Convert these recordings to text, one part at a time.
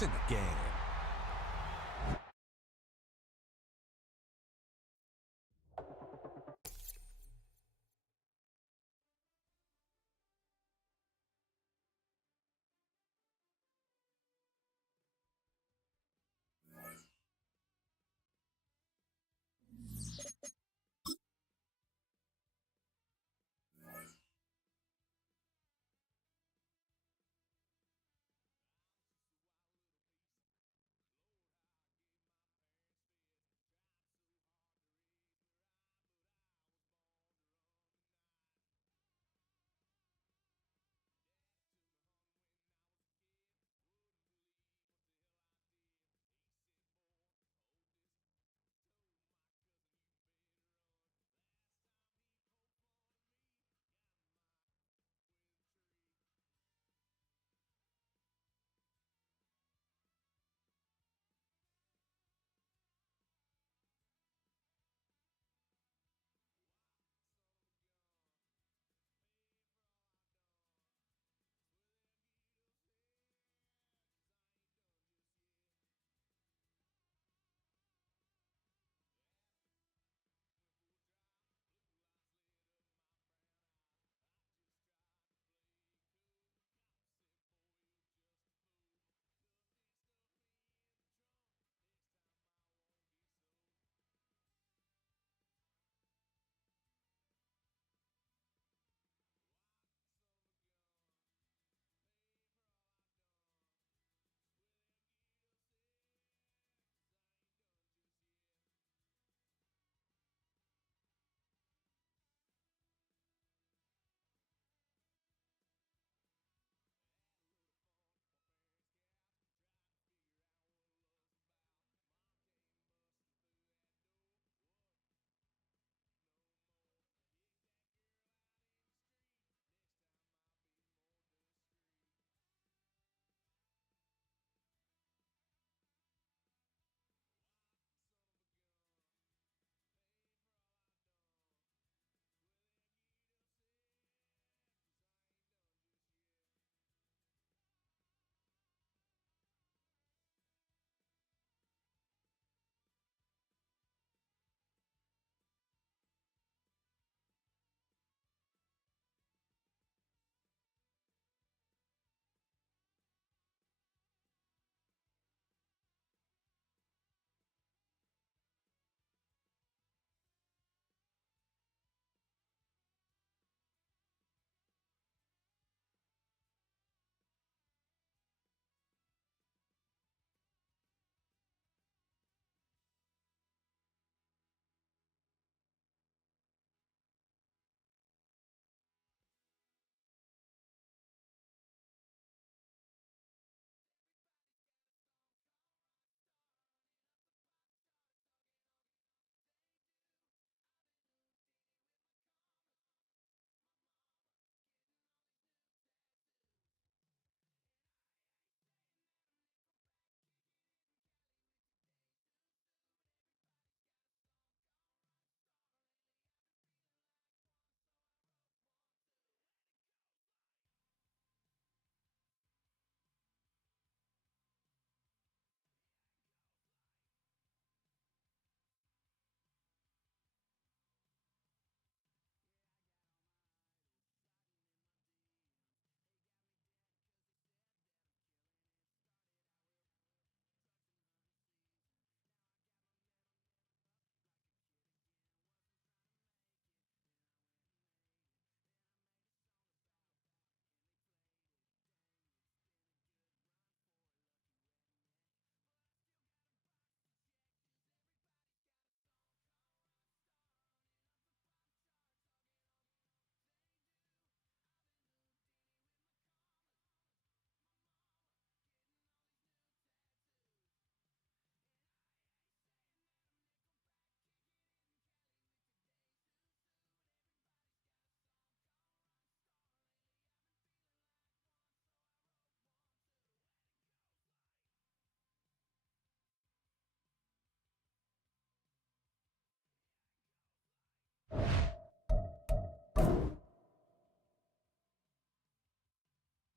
It's in the game.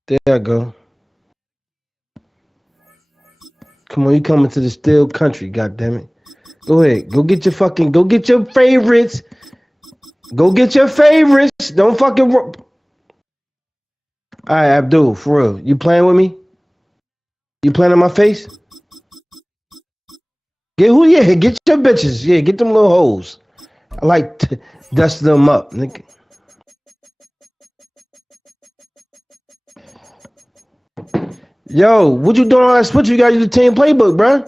There I go. Come on, you coming to the still country, goddammit. Go ahead. Go get your favorites. Go get your favorites. Don't fucking Alright, Abdul, for real. You playing with me? You playing in my face? Get who? Yeah, get your bitches. Yeah, get them little hoes. I like to dust them up, nigga. Yo, what you doing on that switch? You gotta use the team playbook, bruh.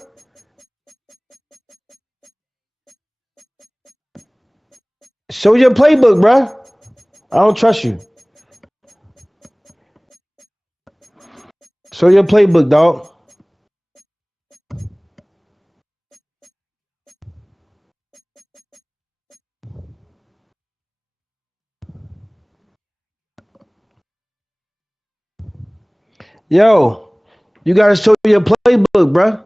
Show your playbook, bruh. I don't trust you. Show your playbook, dog. Yo, you gotta show your playbook, bruh.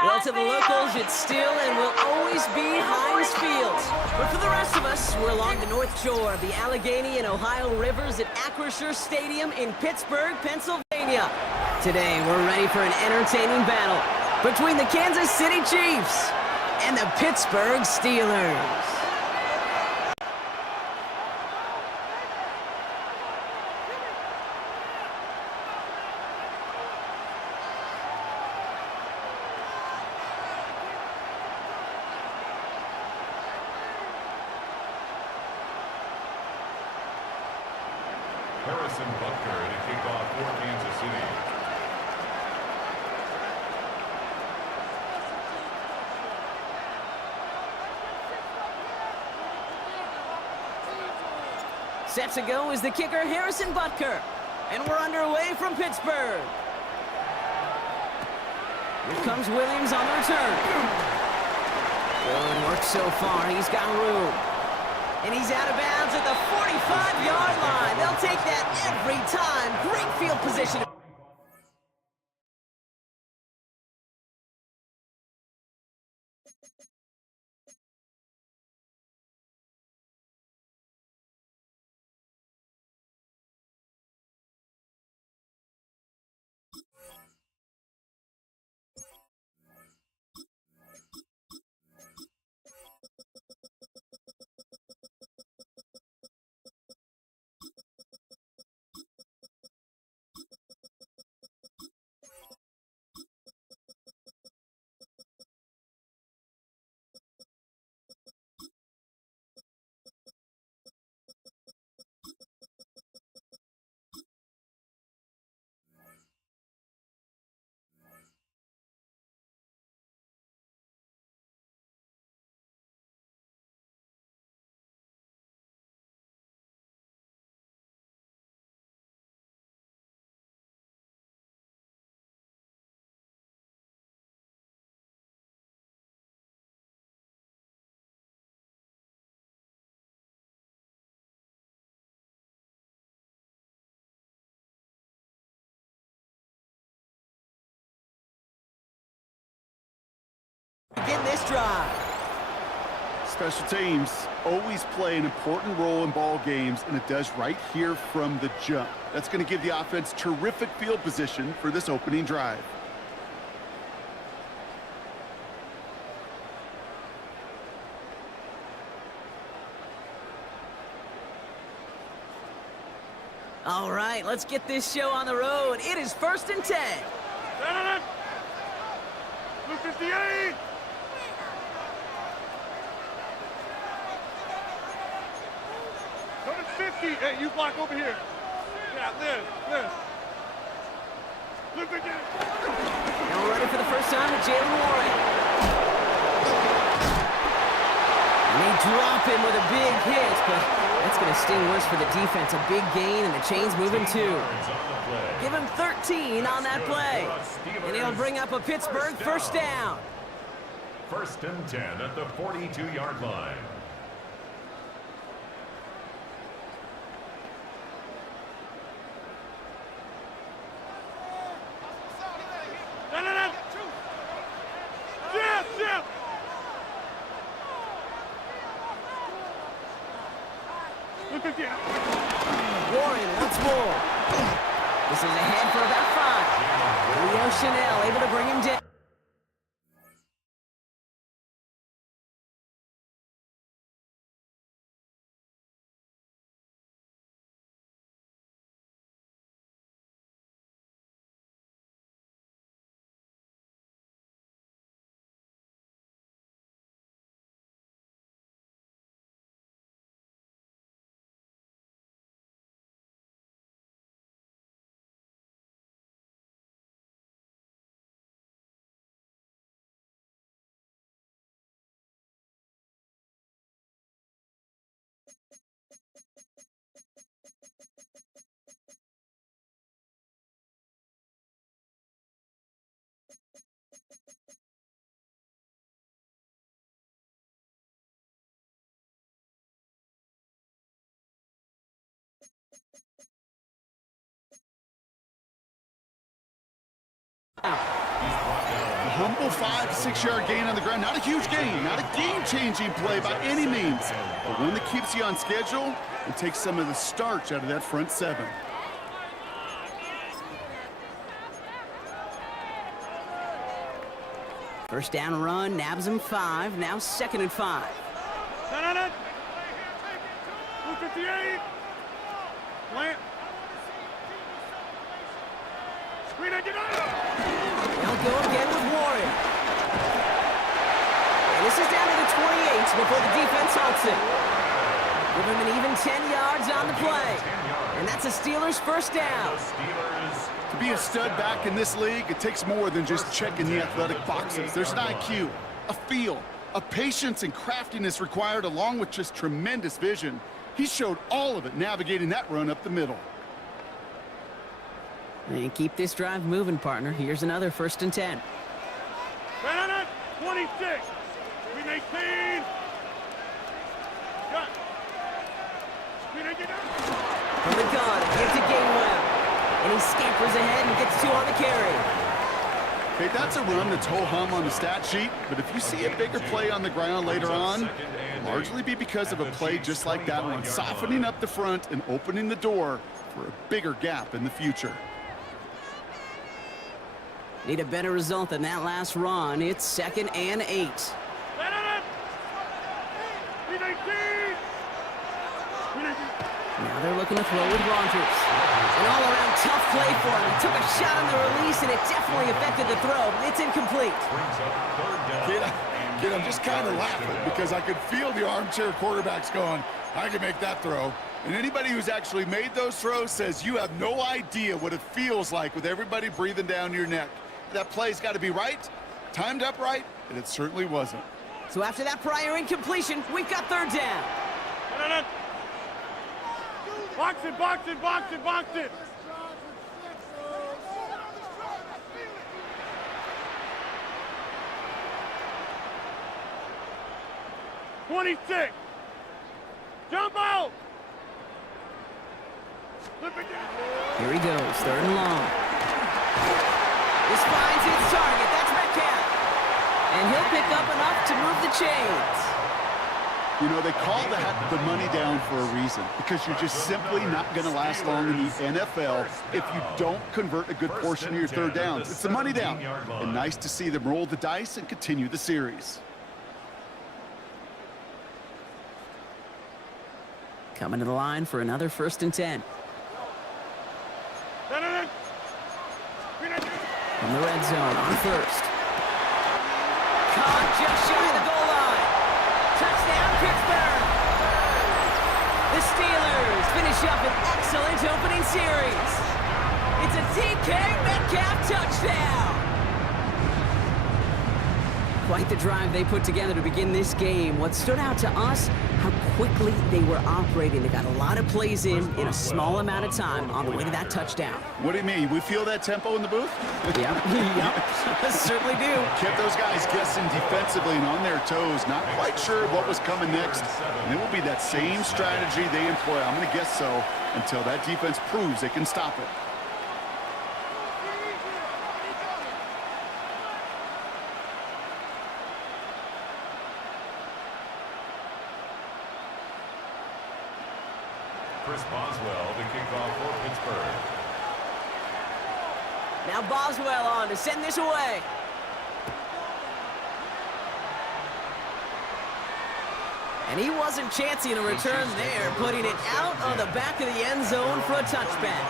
Well, to the locals, it's still and will always be Heinz Field. But for the rest of us, we're along the North Shore of the Allegheny and Ohio Rivers at Acrisure Stadium in Pittsburgh, Pennsylvania. Today, we're ready for an entertaining battle between the Kansas City Chiefs and the Pittsburgh Steelers. Harrison Butker in a kickoff for Kansas City. Set to go is the kicker, Harrison Butker. And we're underway from Pittsburgh. Here comes Williams on the return. Good work so far. He's got room. And he's out of bounds at the 45-yard line. They'll take that every time. Great field position. Begin this drive. Special teams always play an important role in ball games, and it does right here from the jump. That's going to give the offense terrific field position for this opening drive. All right, let's get this show on the road. It is 1st and 10. Blue 58! Go to 50. Hey, you block over here. Yeah, Liz. Blue 58! Now we're ready for the first time with Jalen Warren. And they drop him with a big hit, but that's going to sting worse for the defense. A big gain, and the chain's moving too. Give him 13 on that play. And it'll bring up a Pittsburgh first down. 1st and 10 at the 42-yard line. No. Jim! Blue 58! Warren once more. This is ahead for about 5. Leo Chanel able to bring him down. A humble 5 to 6 yard gain on the ground. Not a huge gain, not a game-changing play by any means, but one that keeps you on schedule and takes some of the starch out of that front 7. First down run, nabs him 5. Now 2nd and 5. No. Blue 58! Plant. Screen and get out! They'll go again with Warren. And this is down to the 28 before the defense halts it. Give him an even 10 yards on the play. And that's a Steelers first down. To be a stud back in this league, it takes more than just checking the athletic boxes. There's an IQ, a feel, a patience and craftiness required, along with just tremendous vision. He showed all of it navigating that run up the middle. And keep this drive moving, partner. Here's another 1st and 10. 26! Screen 18! Cut! Screen 18! From the gun, gives to Gainwell. And he scampers ahead and gets 2 on the carry. Okay, that's a run that's ho-hum on the stat sheet, but if you see a bigger play on the ground later on, it'll largely be because of a play just like that one, softening up the front and opening the door for a bigger gap in the future. Need a better result than that last run. It's 2nd and 8. Now they're looking to throw with Rogers. An all-around tough play for him. He took a shot on the release, and it definitely affected the throw. It's incomplete. Kid, I'm just kind of laughing because I could feel the armchair quarterbacks going, I can make that throw. And anybody who's actually made those throws says you have no idea what it feels like with everybody breathing down your neck. That play's got to be right, timed up right, and it certainly wasn't. So after that prior incompletion, we've got 3rd down. Box it! 26! Jump out! Here he goes, 3rd and long. This finds its target. That's Metcalf. And he'll pick up enough to move the chains. You know, they call that the money down for a reason, because you're just simply not going to last long in the NFL if you don't convert a good portion of your third downs. It's the money down. And nice to see them roll the dice and continue the series. Coming to the line for another 1st and 10. From the red zone on 1st. Caught just shy of the goal line. Touchdown, Pittsburgh. The Steelers finish up an excellent opening series. It's a DK Metcalf touchdown. Quite the drive they put together to begin this game. What stood out to us, how quickly they were operating. They got a lot of plays in a small amount of time on the way to that touchdown. What do you mean? We feel that tempo in the booth? Yep, certainly do. Kept those guys guessing defensively and on their toes, not quite sure what was coming next. And it will be that same strategy they employ, I'm going to guess so, until that defense proves they can stop it. Chris Boswell to kick off for Pittsburgh. Now Boswell on to send this away. And he wasn't chancing a return there, putting it out on the back of the end zone for a touchback.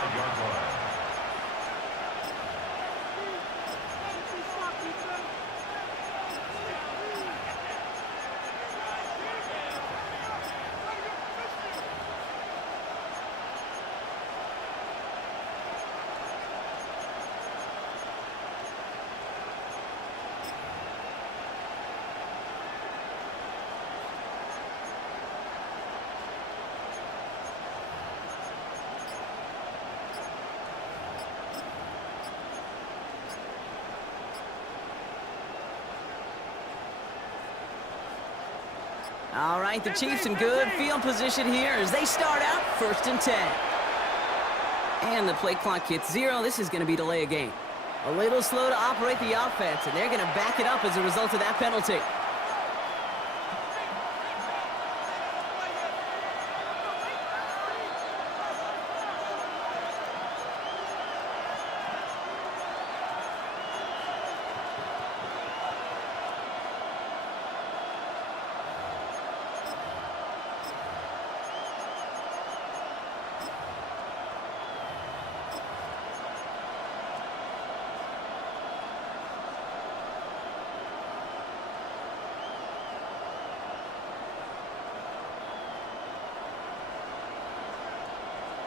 All right, the Chiefs in good field position here as they start out 1st and 10. And the play clock hits 0. This is going to be delay a game. A little slow to operate the offense, and they're going to back it up as a result of that penalty.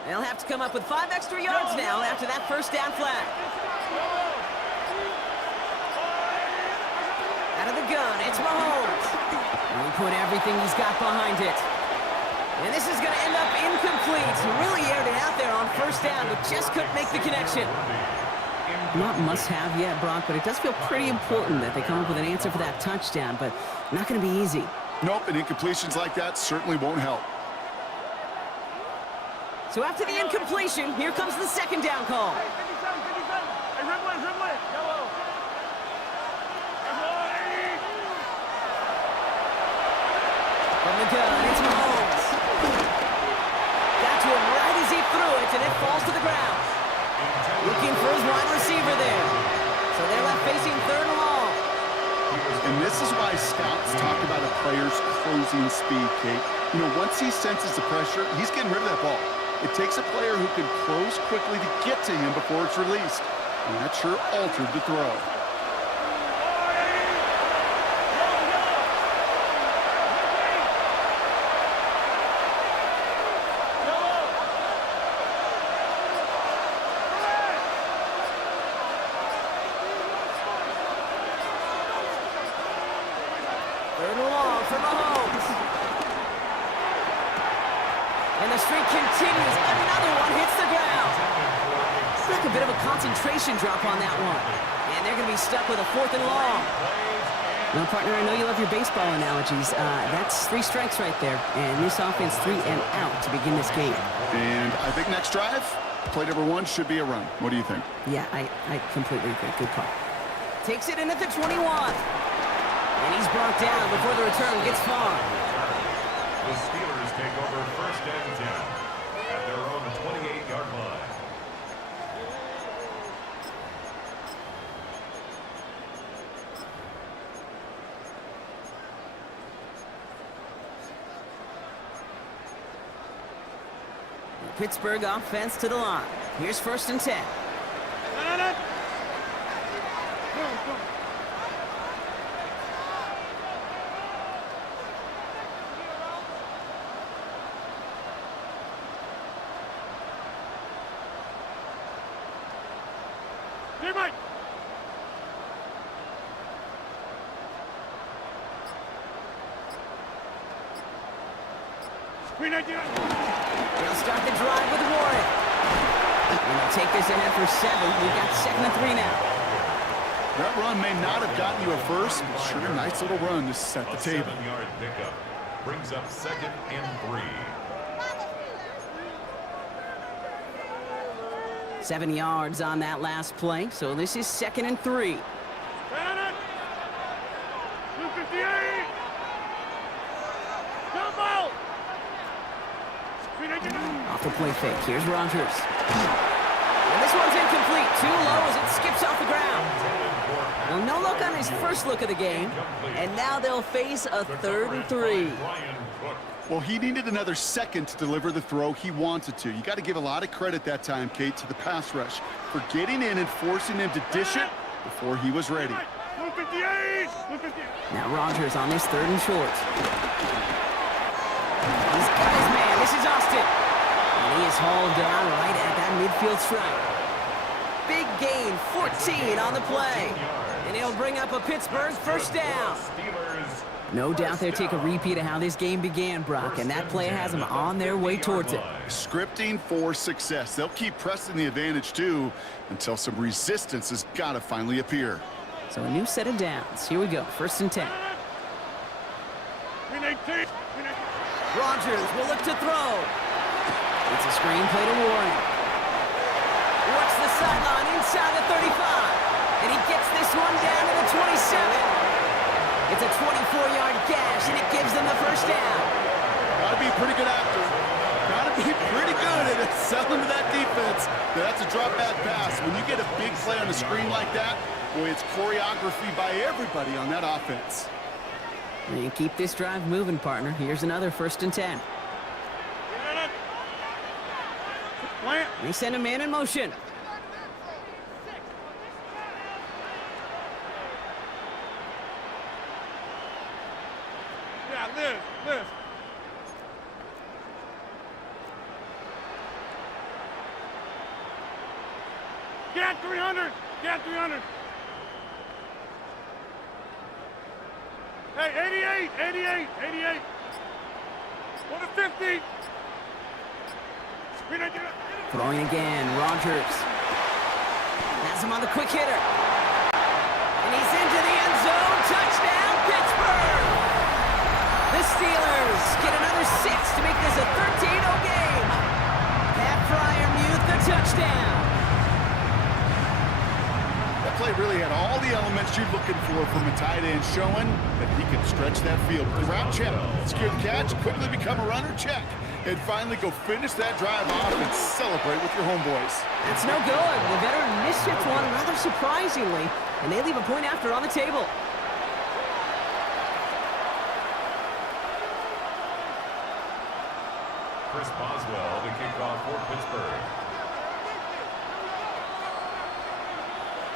They'll have to come up with 5 extra yards now after that 1st down flag. Out of the gun, it's Mahomes. And he put everything he's got behind it. And this is going to end up incomplete. He really aired it out there on 1st down, but just couldn't make the connection. Not must-have yet, Brock, but it does feel pretty important that they come up with an answer for that touchdown, but not going to be easy. Nope, and incompletions like that certainly won't help. So after the incompletion, here comes the 2nd down call. From the gun, it's Mahomes. Got to him right as he threw it, and it falls to the ground. Looking for his wide receiver there. So they're left facing 3rd and long. And this is why scouts talk about a player's closing speed, Kate. You know, once he senses the pressure, he's getting rid of that ball. It takes a player who can close quickly to get to him before it's released. And that sure altered the throw. Third and long for Mahomes. And the streak continues. Another one hits the ground. It's like a bit of a concentration drop on that one. And they're going to be stuck with a 4th and long. Now, partner, I know you love your baseball analogies. That's 3 strikes right there. And this offense 3 and out to begin this game. And I think next drive, play number 1 should be a run. What do you think? Yeah, I completely agree. Good call. Takes it in at the 21. And he's brought down before the return gets far. the Steelers take over first and 10 at their own 28-yard line. Pittsburgh offense to the line. Here's first and 10. Here, Mike. Screen idea. They'll start the drive with Warren. And they'll take this ahead for 7. We've got 2nd and 3 now. That run may not have gotten you a first, but sure, a nice little run to set the table. 7-yard pickup brings up 2nd and 3. 7 yards on that last play, so this is 2nd and 3. 258. Jumbo. Screen idea. Off the play fake. Here's Rodgers. And this one's incomplete. Too low as it skips off the ground. Well, no look on his first look of the game. And now they'll face a 3rd and 3. Well, he needed another second to deliver the throw he wanted to. You got to give a lot of credit that time, Kate, to the pass rush for getting in and forcing him to dish it before he was ready. 258. 258. Now Rodgers on this 3rd and short. He's got his man. This is Austin. And he is hauled down right at that midfield stripe. Big gain, 14 on the play. And he'll bring up a Pittsburgh first down. No doubt they'll take a repeat of how this game began, Brock, and that play has them on their way towards it. Scripting for success. They'll keep pressing the advantage, too, until some resistance has got to finally appear. So a new set of downs. Here we go, 1st and 10. Rodgers will look to throw. It's a screen play to Warren. Works the sideline inside the 35. And he gets this one down to the 27. It's a 24-yard gash, and it gives them the first down. Got to be a pretty good actor. Got to be pretty good at selling to that defense. That's a drop-back pass. When you get a big play on the screen like that, boy, it's choreography by everybody on that offense. And keep this drive moving, partner. Here's another 1st and 10. They send a man in motion. Yeah, Liz. Get 300. Get 300. Hey, 88. 150. Screen idea. Throwing again, Rodgers. Has him on the quick hitter. And he's into the end zone. Touchdown, Pittsburgh! The Steelers get another 6 to make this a 13-0 game. Pat Fryermuth, the touchdown. That play really had all the elements you're looking for from a tight end, showing that he can stretch that field. The route check, secure the catch, quickly become a runner, check. And finally go finish that drive off and celebrate with your homeboys. That's no good. The veteran misshits one rather surprisingly, and they leave a point after on the table. Chris Boswell to kick off for Pittsburgh.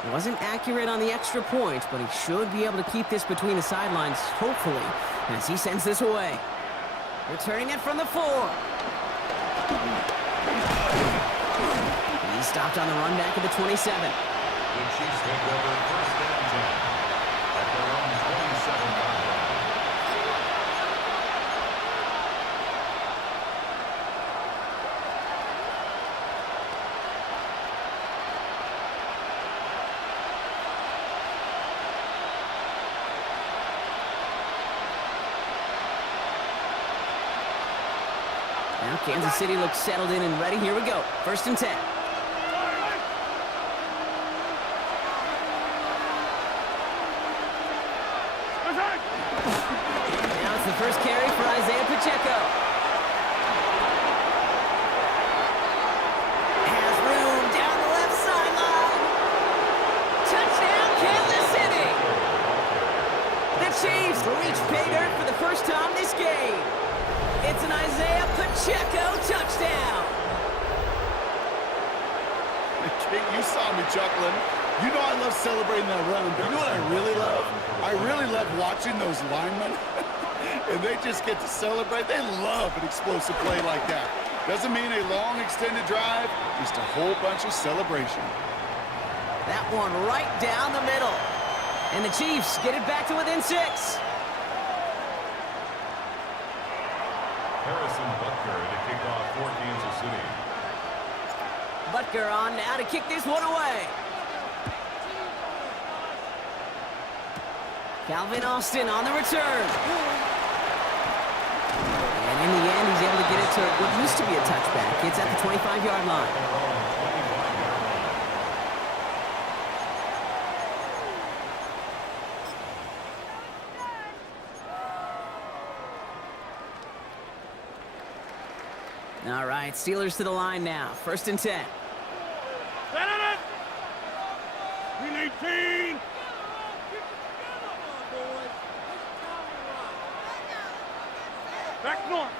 He wasn't accurate on the extra point, but he should be able to keep this between the sidelines, hopefully, as he sends this away. Returning it from the 4. He stopped on the run back at the 27. The Chiefs take over first and 10 at their own 27-yard line. Now Kansas City looks settled in and ready. Here we go. 1st and 10. Now it's the first carry for Isaiah Pacheco. Pacheco, touchdown. Kate, you saw me chuckling. You know I love celebrating that run, but you know what I really love? I really love watching those linemen, and they just get to celebrate. They love an explosive play like that. Doesn't mean a long extended drive, just a whole bunch of celebration. That one right down the middle. And the Chiefs get it back to within 6. Harrison Butker to kick off for Kansas City. Butker on now to kick this one away. Calvin Austin on the return. And in the end, he's able to get it to what used to be a touchback. It's at the 25-yard line. All right, Steelers to the line now. 1st and 10. Set it! We need team! Back north.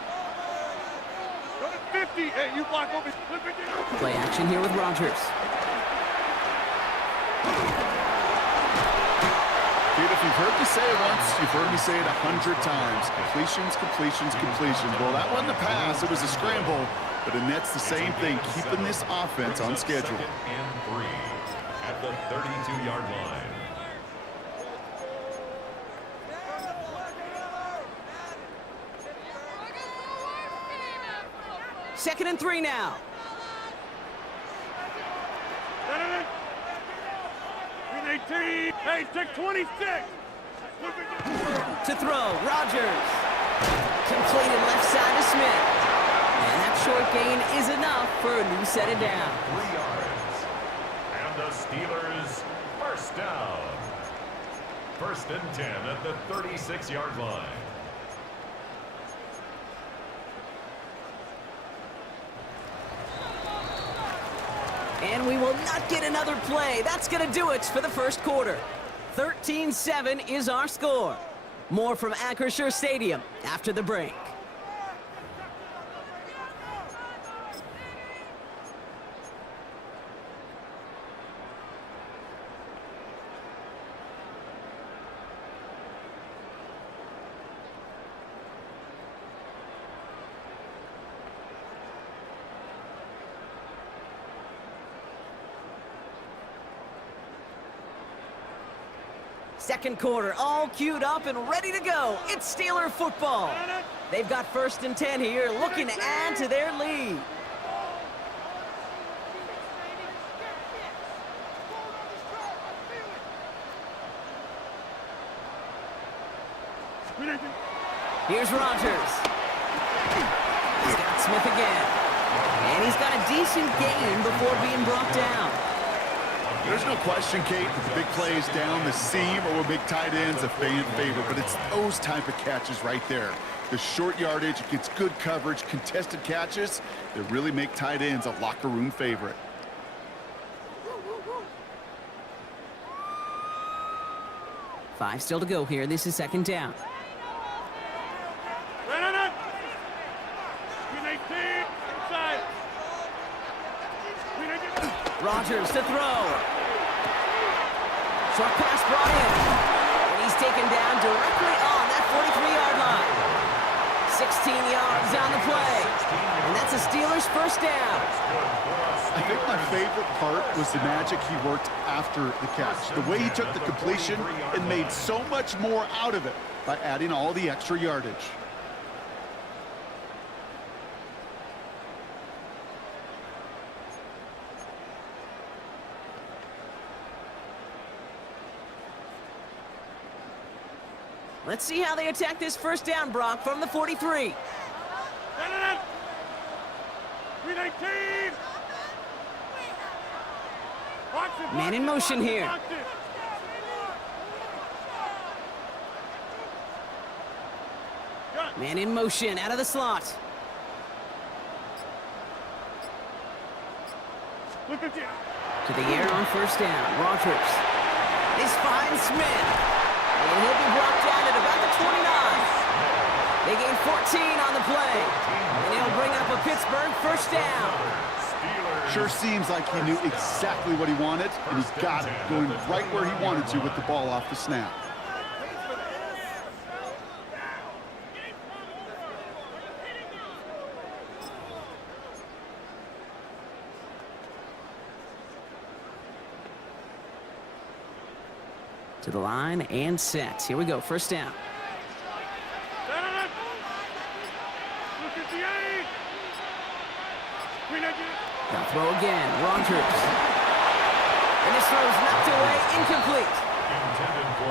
Go to 50. Hey, you block over. Play action here with Rodgers. Dude, if you've heard me say it once, you've heard me say it 100 times. Completions, completions, completions. Well, that wasn't a pass. It was a scramble. But the Nets, the same thing, keeping this offense on schedule. 2nd and 3 at the 32-yard line. Second and 3 now. Set it! We need team. Hey, take 26. To throw, Rodgers. Completed left side to Smith. And that short gain is enough for a new set of down. 3 yards. And the Steelers, 1st down. 1st and 10 at the 36-yard line. And we will not get another play. That's going to do it for the first quarter. 13-7 is our score. More from Acrisure Stadium after the break. Second quarter, all queued up and ready to go. It's Steeler football. They've got 1st and 10 here, looking to add to their lead. Here's Rodgers. He's got Smith again. And he's got a decent gain before being brought down. There's no question, Kate, that the big plays down the seam or with big tight ends a fan favorite, but it's those type of catches right there. The short yardage, it gets good coverage, contested catches that really make tight ends a locker room favorite. Five still to go here. This is 2nd down. Rodgers to throw. Short pass brought in. And he's taken down directly on that 43-yard line. 16 yards on the play. And that's a Steelers 1st down. I think my favorite part was the magic he worked after the catch. The way he took the completion and made so much more out of it by adding all the extra yardage. Let's see how they attack this 1st down, Brock, from the 43. Man in motion here. Man in motion out of the slot. To the air on 1st down. Rodgers. This finds Smith. And he'll be brought down at about the 29. They gain 14 on the play. And it'll bring Pittsburgh, first down. Sure seems like he knew exactly what he wanted, and he got it, going right where he wanted to with the ball off the snap. To the line and set. Here we go, first down. Now throw again, Rogers. And this throw is knocked away, incomplete.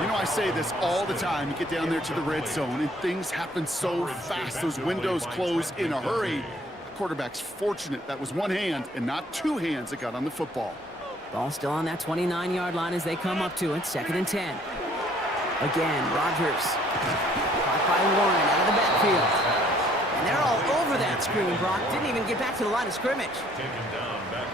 You know, I say this all the time. You get down there to the red zone, and things happen so fast. Those windows close in a hurry. The quarterback's fortunate that was one hand and not two hands that got on the football. Ball still on that 29-yard line as they come up to it, 2nd and 10. Again, Rogers. Caught by Warren out of the backfield. And they're all over that screen, Brock. Didn't even get back to the line of scrimmage.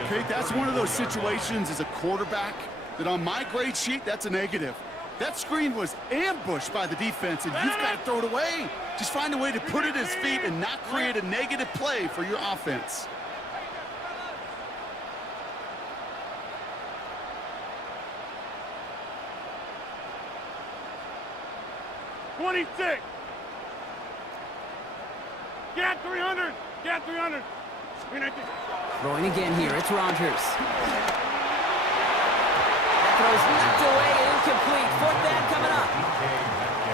Okay, that's one of those situations as a quarterback that on my grade sheet, that's a negative. That screen was ambushed by the defense, and you've got to throw it away. Just find a way to put it at his feet and not create a negative play for your offense. Get 300! Get 300! Throwing again here, it's Rogers. That throw's knocked away and incomplete. 4th down coming up.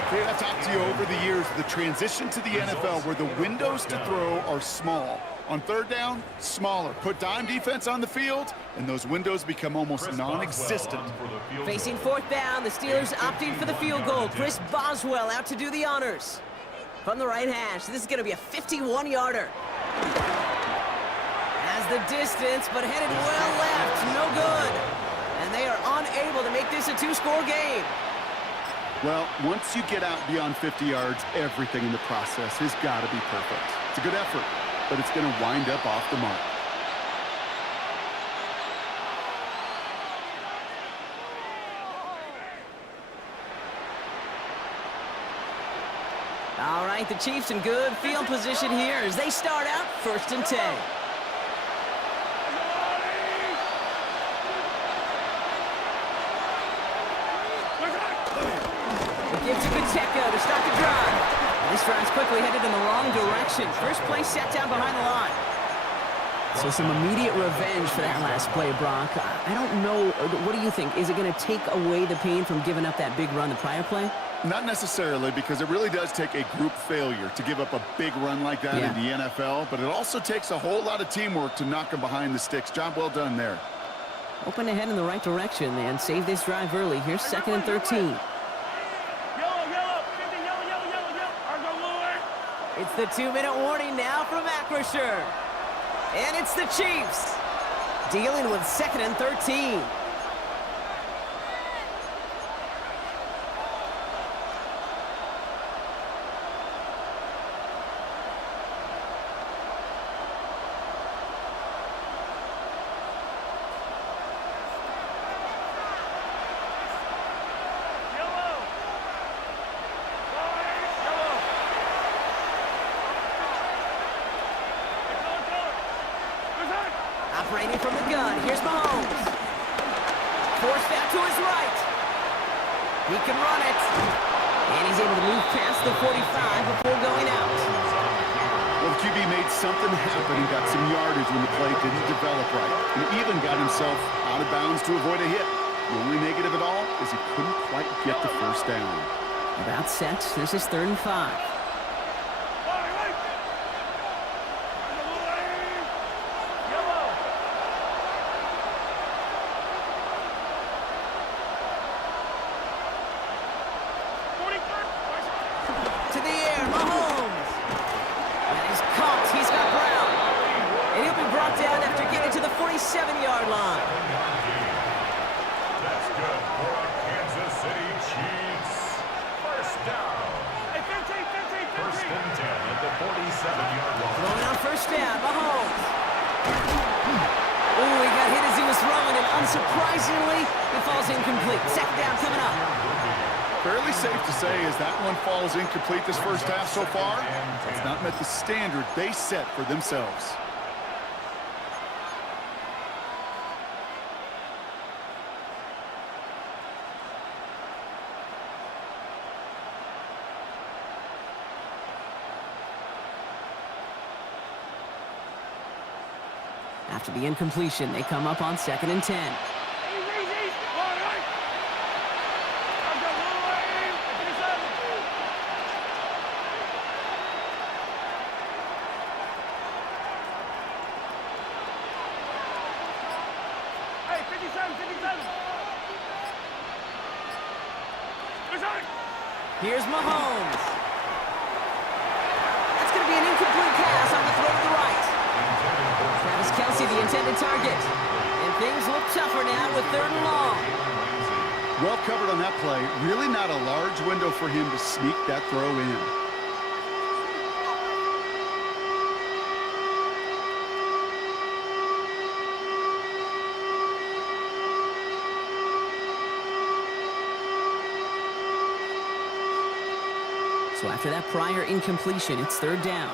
Okay, I've talked to you over the years, the transition to the NFL where the windows to throw are small. On 3rd down, smaller. Put dime defense on the field, and those windows become almost non-existent. Facing 4th down, the Steelers opting for the field goal. Chris Boswell out to do the honors. From the right hash, this is going to be a 51-yarder. Has the distance, but headed well left. No good. And they are unable to make this a 2-score game. Well, once you get out beyond 50 yards, everything in the process has got to be perfect. It's a good effort, but it's going to wind up off the mark. All right, the Chiefs in good field position here as they start out 1st and 10. Give to Pacheco to start the drive. This drive's quickly headed in the wrong direction. First play set down behind the line. So some immediate revenge for that last play, Brock. I don't know. What do you think? Is it going to take away the pain from giving up that big run the prior play? Not necessarily, because it really does take a group failure to give up a big run like that in the NFL, but it also takes a whole lot of teamwork to knock them behind the sticks. Job well done there. Open to head in the right direction and save this drive early. Here's 2nd and 13. It's the 2-minute warning now from Acrisure. And it's the Chiefs dealing with 2nd and 13. Operating from the gun, here's Mahomes. Forced out to his right. He can run it. And he's able to move past the 45 before going out. Well, the QB made something happen and got some yardage when the play didn't develop right. And even got himself out of bounds to avoid a hit. The only negative at all is he couldn't quite get the first down. About set. This is 3rd and 5. To the air, Mahomes. That is caught. He's got Brown. And he'll be brought down after getting to the 47-yard line. That's good for a Kansas City Chiefs. First down. 1st and 10 at the 47-yard line. Going on 1st down, Mahomes. Ooh, he got hit as he was throwing, and unsurprisingly, it falls incomplete. 2nd down coming up. Fairly safe to say as that one falls incomplete this first half so far, it's not met the standard they set for themselves. After the incompletion, they come up on 2nd and 10. Here's Mahomes. That's going to be an incomplete pass on the throw to the right. Travis Kelce, the intended target. And things look tougher now with 3rd and long. Well covered on that play. Really not a large window for him to sneak that throw in. So after that prior incompletion, it's 3rd down.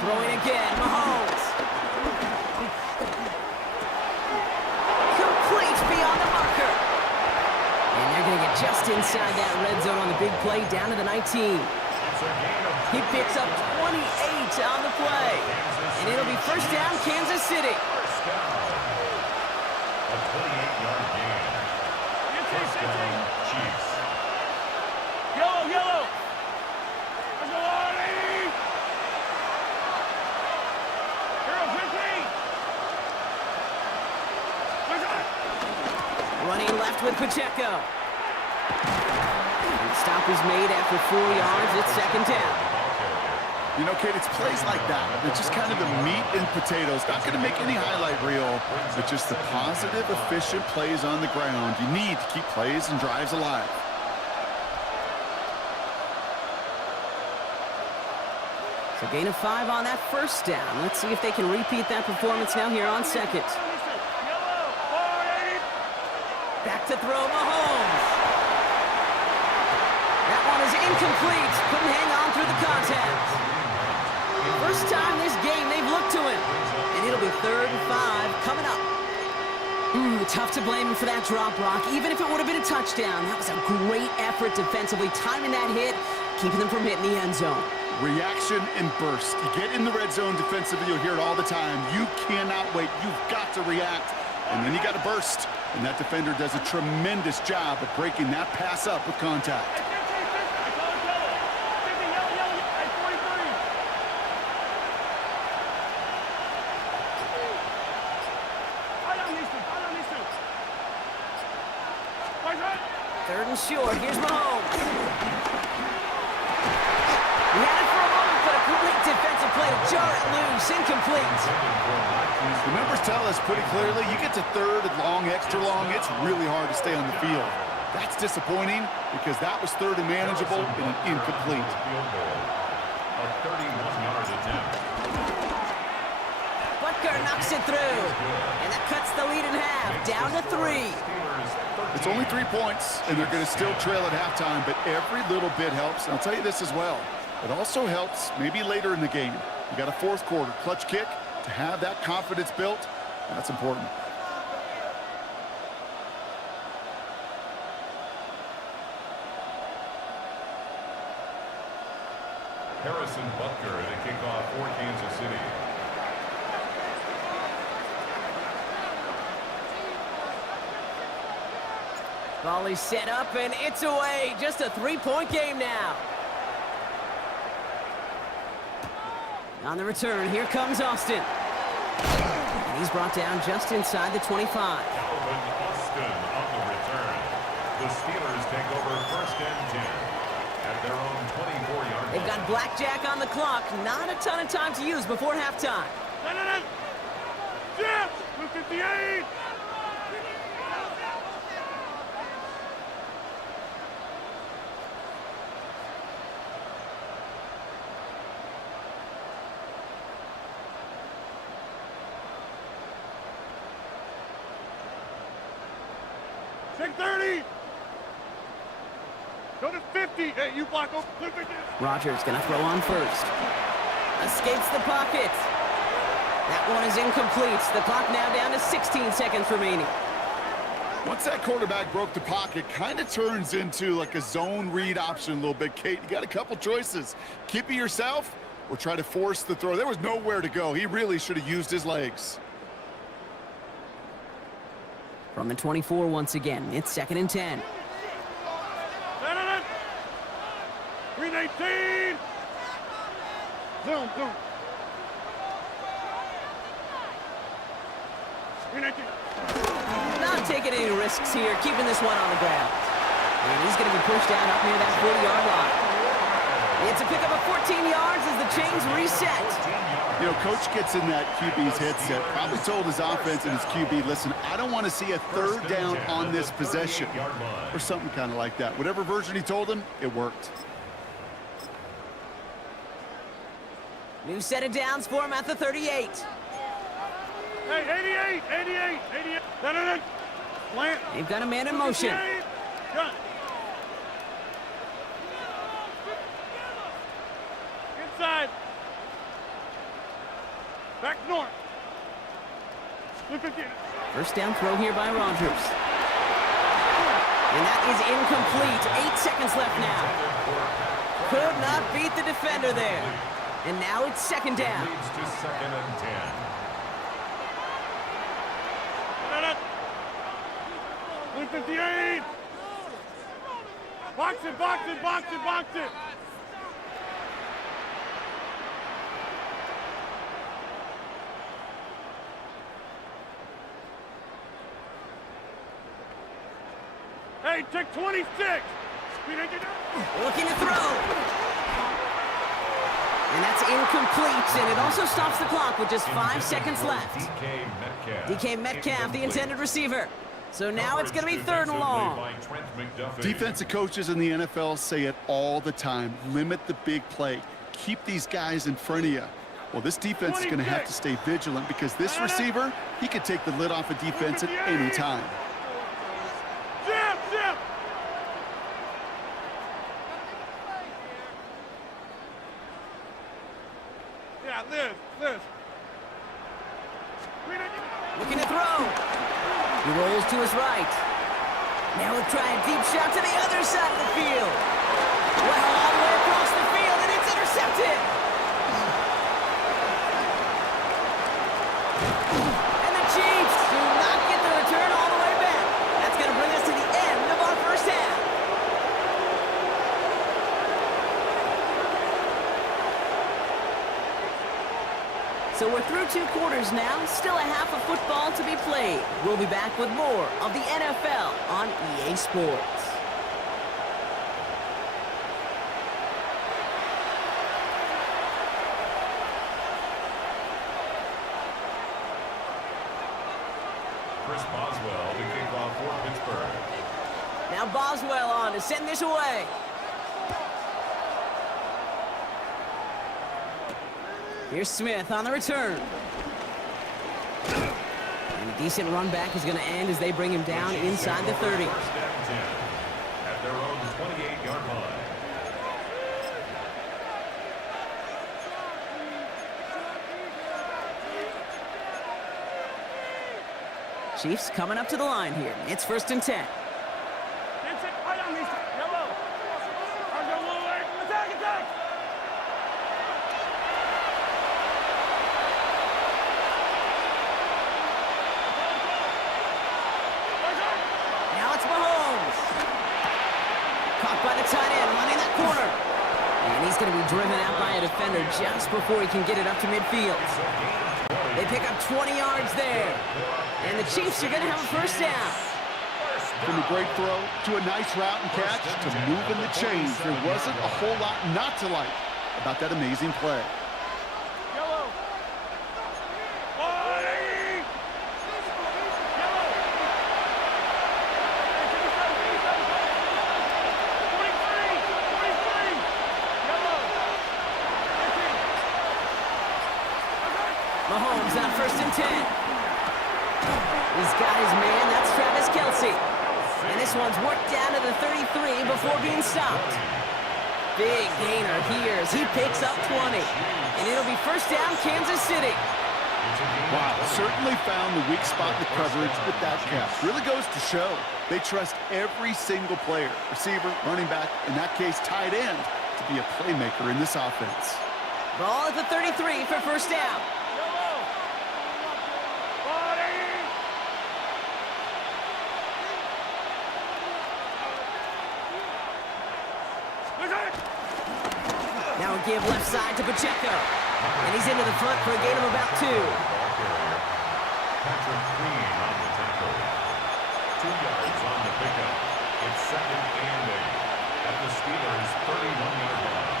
Throwing again, Mahomes. Complete beyond the marker. And they're going to get just inside that red zone on the big play, down to the 19. He picks up 28 on the play. And it'll be 1st down, Kansas City. First down. A 28-yard gain. First down, Chiefs. Yellow. Running left with Pacheco. And the stop is made after 4 yards. It's 2nd down. You know, Kate, it's plays like that. It's just kind of the meat and potatoes. Not going to make any highlight reel, but just the positive, efficient plays on the ground. You need to keep plays and drives alive. So gain of 5 on that 1st down. Let's see if they can repeat that performance now here on 2nd. Back to throw, Mahomes. That one is incomplete. Couldn't hang on through the contact. First time this game they've looked to him. And it'll be 3rd and 5 coming up. Tough to blame him for that drop, Brock. Even if it would have been a touchdown, that was a great effort defensively, timing that hit, keeping them from hitting the end zone. Reaction and burst. You get in the red zone defensively, you'll hear it all the time. You cannot wait. You've got to react. And then you got to burst. And that defender does a tremendous job of breaking that pass up with contact. Third and short. Here's Mahomes. He had it for a moment, but a great defensive play to jar it loose. Incomplete. The numbers tell us pretty clearly, you get to 3rd and long, extra long, it's really hard to stay on the field. That's disappointing because that was 3rd and manageable and an incomplete. Field goal. A 31-yard attempt. Butker knocks it through. And that cuts the lead in half. Down to 3. It's only 3 points, and they're going to still trail at halftime, but every little bit helps. And I'll tell you this as well. It also helps maybe later in the game. You got a 4th quarter clutch kick. To have that confidence built, that's important. Harrison Butker to kick off for Kansas City. Volley set up, and it's away. Just a 3-point game now. On the return, here comes Austin. And he's brought down just inside the 25. Calvin Austin on the return. The Steelers take over 1st and 10 at their own 24-yard line. They've got blackjack on the clock. Not a ton of time to use before halftime. Jeff, 58. Take 30. Go to 50. Hey, you block over. Flip again. Rodgers gonna throw on first. Escapes the pocket. That one is incomplete. The clock now down to 16 seconds remaining. Once that quarterback broke the pocket, kind of turns into like a zone read option a little bit. Kate, you got a couple choices. Keep it yourself or try to force the throw. There was nowhere to go. He really should have used his legs. From the 24 once again, it's 2nd and 10. 319. Zoom. 319. Not taking any risks here, keeping this one on the ground. And he's going to be pushed out up near that 40-yard line. It's a pickup of 14 yards as the chains reset. You know, coach gets in that QB's headset, probably told his offense and his QB, listen, I don't want to see a 3rd down on this possession, or something kind of like that. Whatever version he told him, it worked. New set of downs for him at the 38. Hey, 88. No. Plant. They've got a man in motion. Gun. Inside. Back north. Flip again. First down throw here by Rodgers. And that is incomplete. 8 seconds left now. Could not beat the defender there. And now it's 2nd down. Leads to 2nd and 10. 158. Box it. Hey, take 26. Looking to throw. And that's incomplete, and it also stops the clock with just 5 seconds left. DK Metcalf, the intended receiver. So now it's going to be 3rd and long. Defensive coaches in the NFL say it all the time. Limit the big play. Keep these guys in front of you. Well, this defense is going to have to stay vigilant because this receiver, he could take the lid off a defense at any time. Zip. Yeah, Liz. Looking to throw. He rolls to his right. Now he'll try a deep shot to the other side of the field. Well, all the way across the field, and it's intercepted. And the Chiefs do not get the return all the way back. That's going to bring us to the end of our first half. So we're through 2 quarters now, still a half of football to be played. We'll be back with more of the NFL on EA Sports. Chris Boswell to kick off for Pittsburgh. Now Boswell on to send this away. Here's Smith on the return. And a decent run back is going to end as they bring him down inside the 30. 1st and 10 at their own 28-yard line. Chiefs coming up to the line here. It's 1st and 10. Now it's Mahomes. Caught by the tight end, running that corner. And he's going to be driven out by a defender just before he can get it up to midfield. They pick up 20 yards there. And the Chiefs are going to have a 1st down. From a great throw to a nice route and catch to moving the chains, there wasn't a whole lot not to like about that amazing play. Mahomes on 1st and 10. He's got his man, that's Travis Kelce. And this one's worked down to the 33 before before being stopped. Big gainer here as he picks up 20. And it'll be first down, Kansas City. Wow, certainly found the weak spot in the coverage with that catch. Really goes to show they trust every single player, receiver, running back, in that case, tight end, to be a playmaker in this offense. Ball at the 33 for first down. Now a give left side to Pacheco. And he's into the front for a gain of about 2. Patrick Queen on the tackle. 2 yards on the pickup. It's second and 8 at the Steelers' 31-yard line.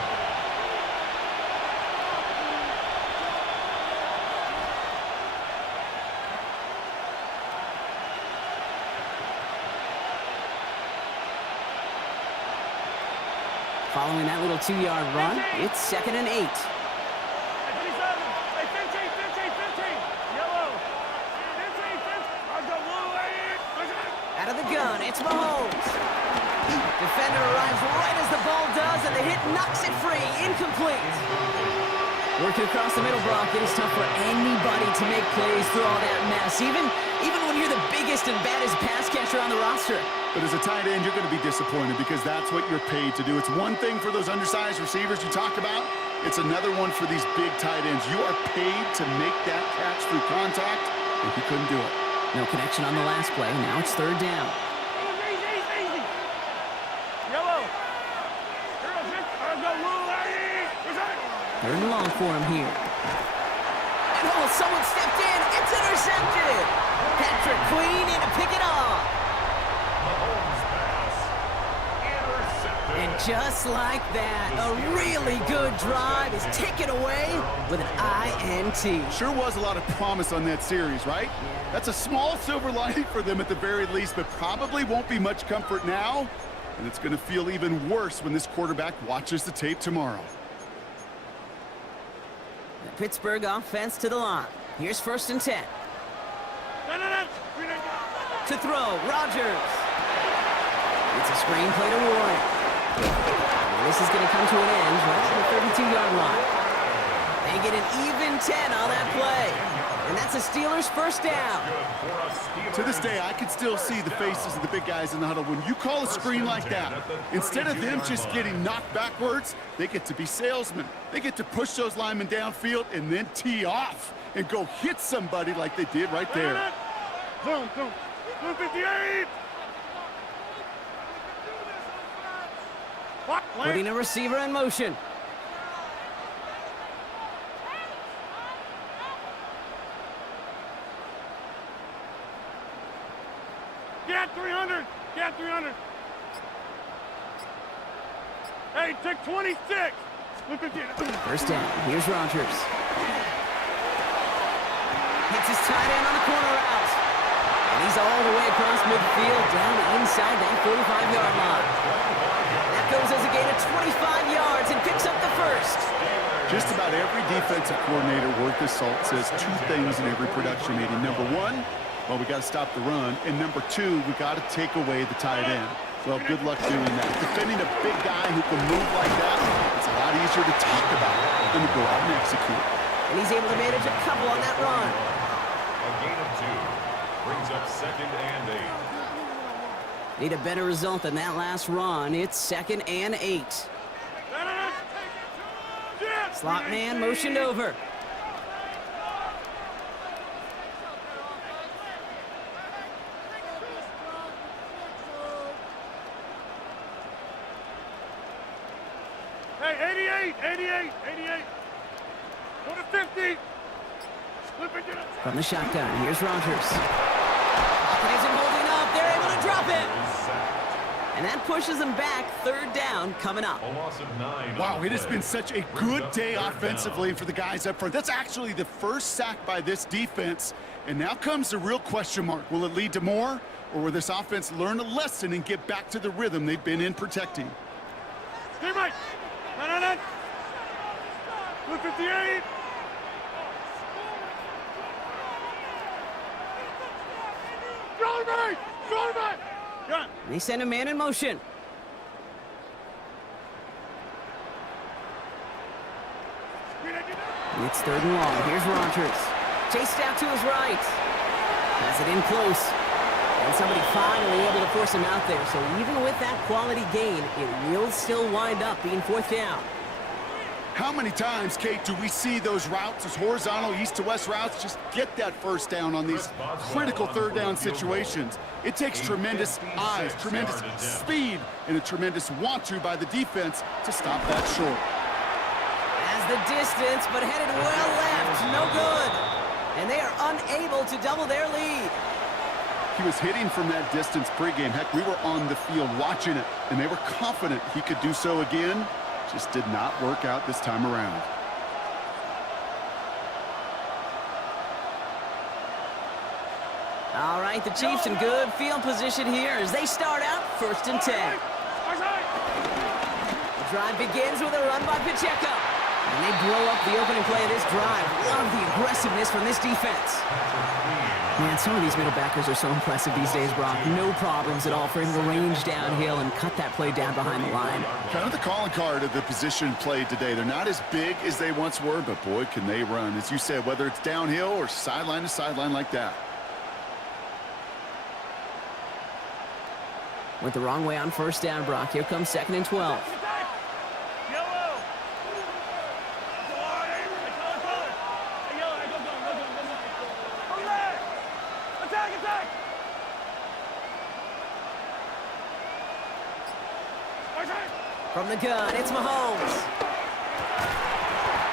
Following that little 2-yard run, it's second and 8. Out of the gun, it's Mahomes. Defender arrives right as the ball does, and the hit knocks it free. Incomplete. Working across the middle, Brock, it is tough for anybody to make plays through all that mess, even when you're the biggest and baddest pass catcher on the roster. But as a tight end, you're going to be disappointed because that's what you're paid to do. It's one thing for those undersized receivers you talk about. It's another one for these big tight ends. You are paid to make that catch through contact, and you couldn't do it. No connection on the last play. Now it's third down. Third and long for him here. And someone stepped in. It's intercepted. Patrick Queen in to pick it off. Mahomes pass. Intercepted. And just like that, a really good drive is taken away with an INT. Sure was a lot of promise on that series, right? That's a small silver lining for them at the very least, but probably won't be much comfort now. And it's going to feel even worse when this quarterback watches the tape tomorrow. The Pittsburgh offense to the line. Here's first and 10. To throw, Rodgers. It's a screenplay to Warren. And this is going to come to an end right at the 32-yard line. They get an even 10 on that play. And that's a Steelers first down. To this day, I can still see the faces of the big guys in the huddle. When you call a screen like that, instead of them just getting knocked backwards, they get to be salesmen. They get to push those linemen downfield and then tee off and go hit somebody like they did right there. Zoom. 258. Putting a receiver in motion. Get 300. Get 300. Hey, take 26. Look at you. First down. Here's Rodgers. Hits his tight end on the corner route. And he's all the way across midfield down to inside that 45-yard line. That goes as a gain of 25 yards and picks up the first. Just about every defensive coordinator worth his salt says 2 things in every production meeting. Number 1, well, we got to stop the run. And number 2, we got to take away the tight end. Well, good luck doing that. Defending a big guy who can move like that, it's a lot easier to talk about than to go out and execute. And he's able to manage a couple on that run. A gain of 2 brings up second and 8. Need a better result than that last run. It's second and 8. Slot man motioned over. Hey, 88. Go to 50. From the shotgun, here's Rodgers. Pocket isn't holding up. They're able to drop it. And that pushes them back. Third down coming up. A loss of 9. Wow, it has been such a good day offensively for the guys up front. That's actually the first sack by this defense. And now comes the real question mark. Will it lead to more? Or will this offense learn a lesson and get back to the rhythm they've been in protecting? Hey, Mike. 258. Go, Mike. They send a man in motion. It's 3rd and long. Here's Rodgers. Chased out to his right. Has it in close. And somebody finally able to force him out there. So even with that quality gain, it will still wind up being 4th down. How many times, Kate, do we see those routes, those horizontal east-to-west routes, just get that first down on these critical 3rd down situations? It takes tremendous eyes, tremendous speed, and a tremendous want-to by the defense to stop that short. Has the distance, but headed well left. No good. And they are unable to double their lead. He was hitting from that distance pregame. Heck, we were on the field watching it, and they were confident he could do so again. Just did not work out this time around. All right, the Chiefs in good field position here as they start out 1st and 10. The drive begins with a run by Pacheco. And they blow up the opening play of this drive. Love the aggressiveness from this defense. Man, some of these middle backers are so impressive these days, Brock. No problems at all for him to range downhill and cut that play down behind the line. Kind of the calling card of the position played today. They're not as big as they once were, but boy, can they run. As you said, whether it's downhill or sideline to sideline like that. Went the wrong way on 1st down, Brock. Here comes 2nd and 12. From the gun, it's Mahomes.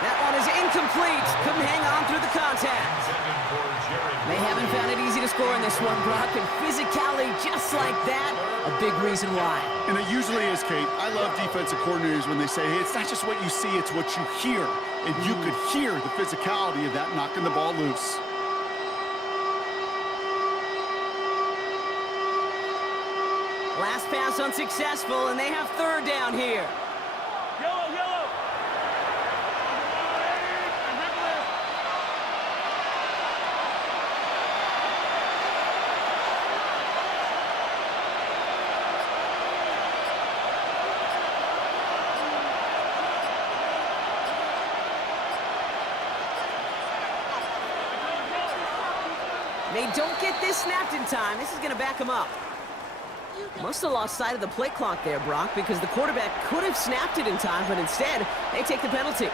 That one is incomplete. Couldn't hang on through the contact. They haven't found it easy to score in this one, Brock, and physicality just like that, a big reason why. And it usually is, Kate. I love defensive coordinators when they say, hey, it's not just what you see, it's what you hear. And you could hear the physicality of that knocking the ball loose. Last pass unsuccessful, and they have 3rd down here. Yellow, yellow. They don't get this snapped in time. This is going to back them up. Must have lost sight of the play clock there, Brock, because the quarterback could have snapped it in time, but instead, they take the penalty.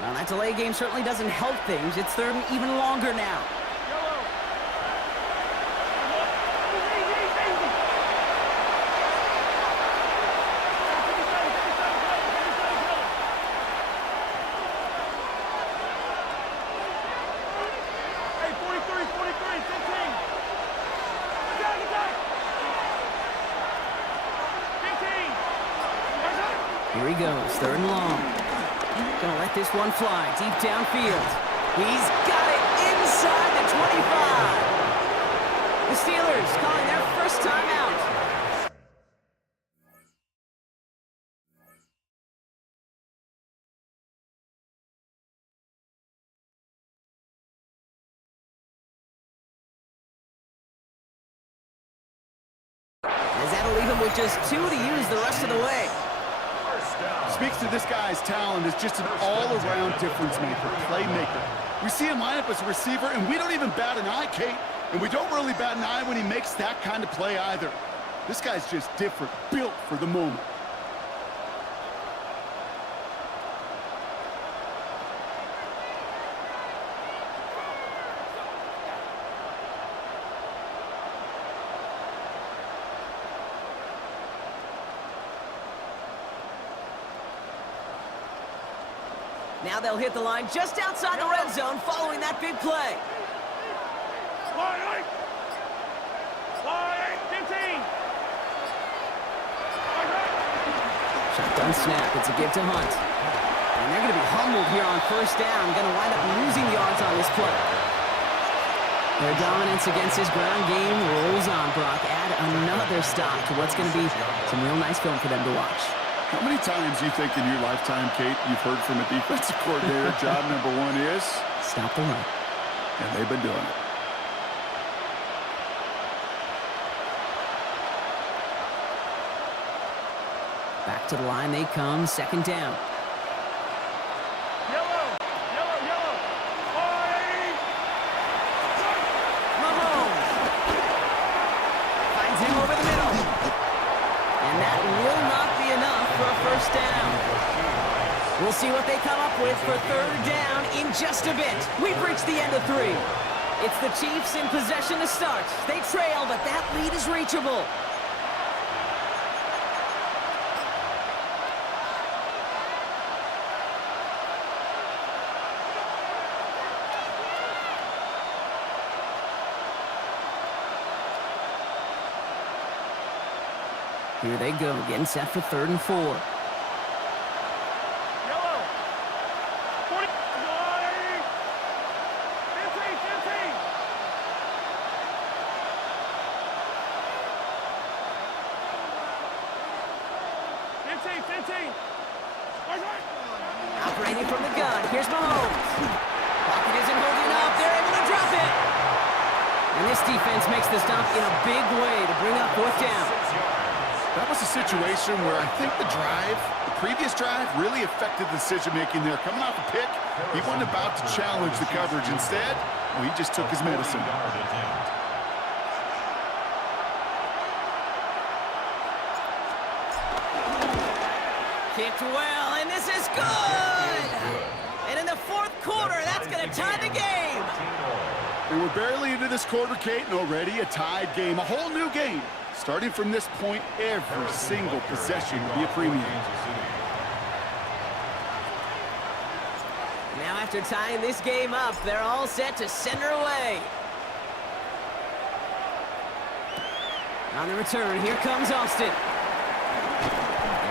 Well, that delay game certainly doesn't help things. It's 3rd and even longer now. Here he goes, 3rd and long. Gonna let this one fly deep downfield. He's got it inside the 25. The Steelers calling their first timeout. As that'll leave him with just 2 to use the rest of the way. Speaks to this guy's talent as just an all-around difference maker, playmaker. We see him line up as a receiver, and we don't even bat an eye, Kate. And we don't really bat an eye when he makes that kind of play either. This guy's just different, built for the moment. Now they'll hit the line just outside the red zone following that big play. Line 15. Shotgun snap. It's a give to Hunt. And they're going to be humbled here on 1st down. Going to wind up losing yards on this play. Their dominance against his ground game rolls on, Brock. Add another stop to what's going to be some real nice film for them to watch. How many times do you think in your lifetime, Kate, you've heard from a defensive coordinator, job number 1 is? Stop the run. And they've been doing it. Back to the line they come, second down. Yellow, yellow, yellow. Oi! Mahomes finds him over the middle. And that will not be enough for a first down. We'll see what they come up with for third down in just a bit. We've reached the end of 3. It's the Chiefs in possession to start. They trail, but that lead is reachable. Here they go, getting set for 3rd and 4. Yellow. 40. Oi! 15, 15. 15. Operating from the gun, here's Mahomes. Pocket isn't holding up, they're able to drop it. And this defense makes the stop in a big way to bring up 4th down. That was a situation where I think the previous drive, really affected the decision-making there. Coming off a pick, he wasn't about to challenge the coverage. Instead, well, he just took his medicine. Kicked well, and this is good! And in the 4th quarter, that's going to tie the game. We were barely into this quarter, Kate, and already a tied game, a whole new game. Starting from this point, every single possession will be a premium. Now after tying this game up, they're all set to send her away. On the return, here comes Austin.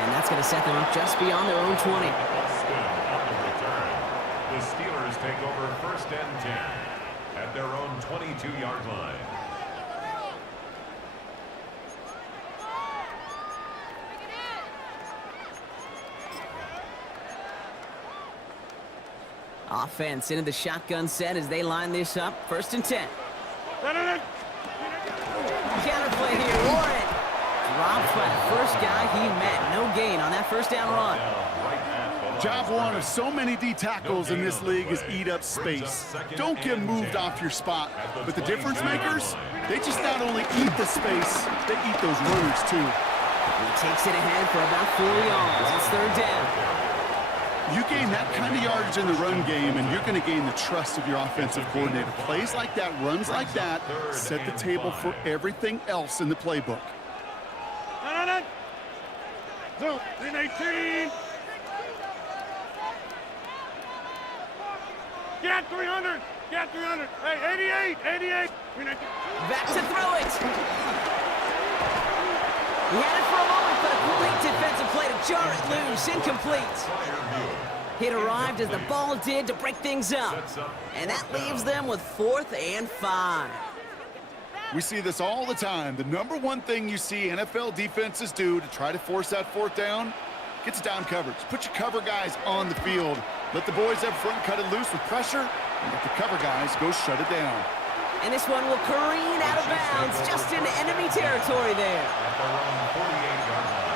And that's going to set them up just beyond their own 20. On the return, the Steelers take over 1st and 10 at their own 22-yard line. Offense into the shotgun set as they line this up. 1st and 10. Counterplay here, Warren. Drops by the first guy he met. No gain on that 1st down run. Job one of so many D tackles in this league is eat up space. Don't get moved off your spot. But the difference makers, they just not only eat the space, they eat those runners too. He takes it ahead for about 4 yards. It's 3rd down. You gain that kind of yardage in the run game, and you're going to gain the trust of your offensive coordinator. Plays like that, runs like that, set the table for everything else in the playbook. No, 18. Get 300. Get 300. Hey, 88. Back to throw it. He had it for a moment, but a great defensive play to jar it loose. Incomplete. It arrived as the ball did to break things up. And that leaves them with 4th and 5. We see this all the time. The number one thing you see NFL defenses do to try to force that 4th down, gets down coverage. Put your cover guys on the field. Let the boys up front cut it loose with pressure, and let the cover guys go shut it down. And this one will careen out of bounds just into enemy territory there. At their own 48-yard line.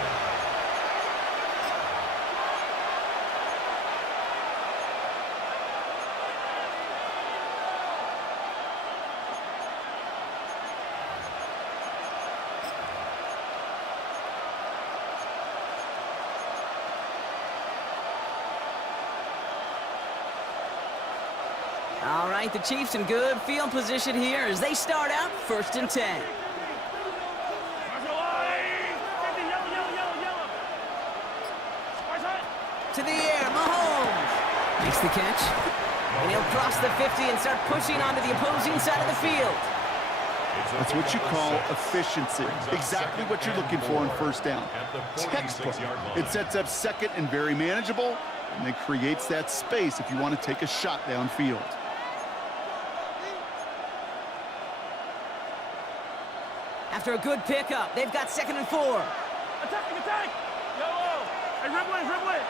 All right, the Chiefs in good field position here as they start out 1st and 10. To the air, Mahomes makes the catch, and he'll cross the 50 and start pushing onto the opposing side of the field. That's what you call efficiency. Exactly what you're looking for in 1st down. Textbook. It sets up 2nd and very manageable, and then creates that space if you want to take a shot downfield. After a good pickup, they've got 2nd and 4. Attack. Yellow. Hey, dribble it.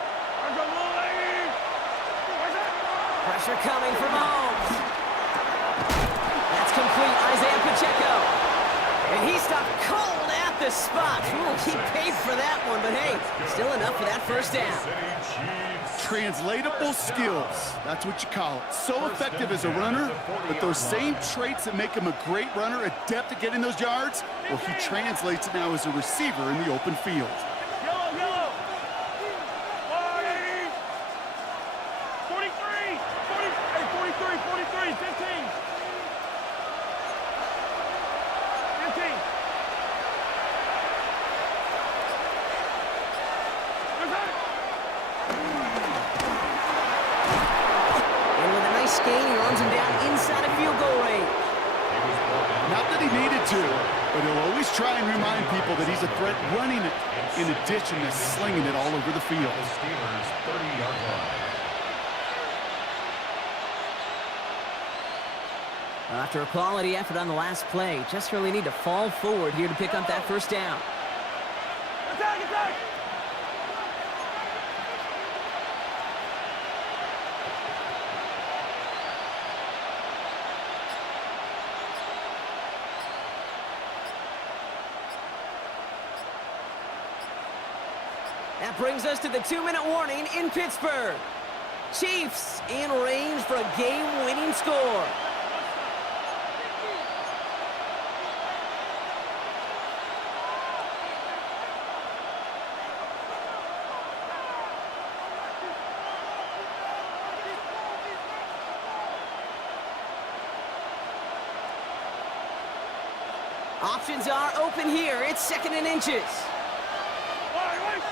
Pressure coming from Mahomes. That's complete, Isaiah Pacheco. And he stopped cold at hit the spot. Ooh, he paid for that one, but hey, still enough for that first down. Translatable skills. That's what you call it. So effective as a runner, but those same traits that make him a great runner, adept at getting those yards, well, he translates it now as a receiver in the open field. Yellow, yellow. 43, 43, 15. 15. And with a nice gain, he runs him down inside of field goal range. Not that he needed to, but he'll always try and remind people that he's a threat running it, in addition to slinging it all over the field. Steelers 30-yard line. After a quality effort on the last play, just really need to fall forward here to pick up that first down. Attack, attack. That brings us to the 2-minute warning in Pittsburgh. Chiefs in range for a game-winning score. Options are open here. It's 2nd and inches. Wait.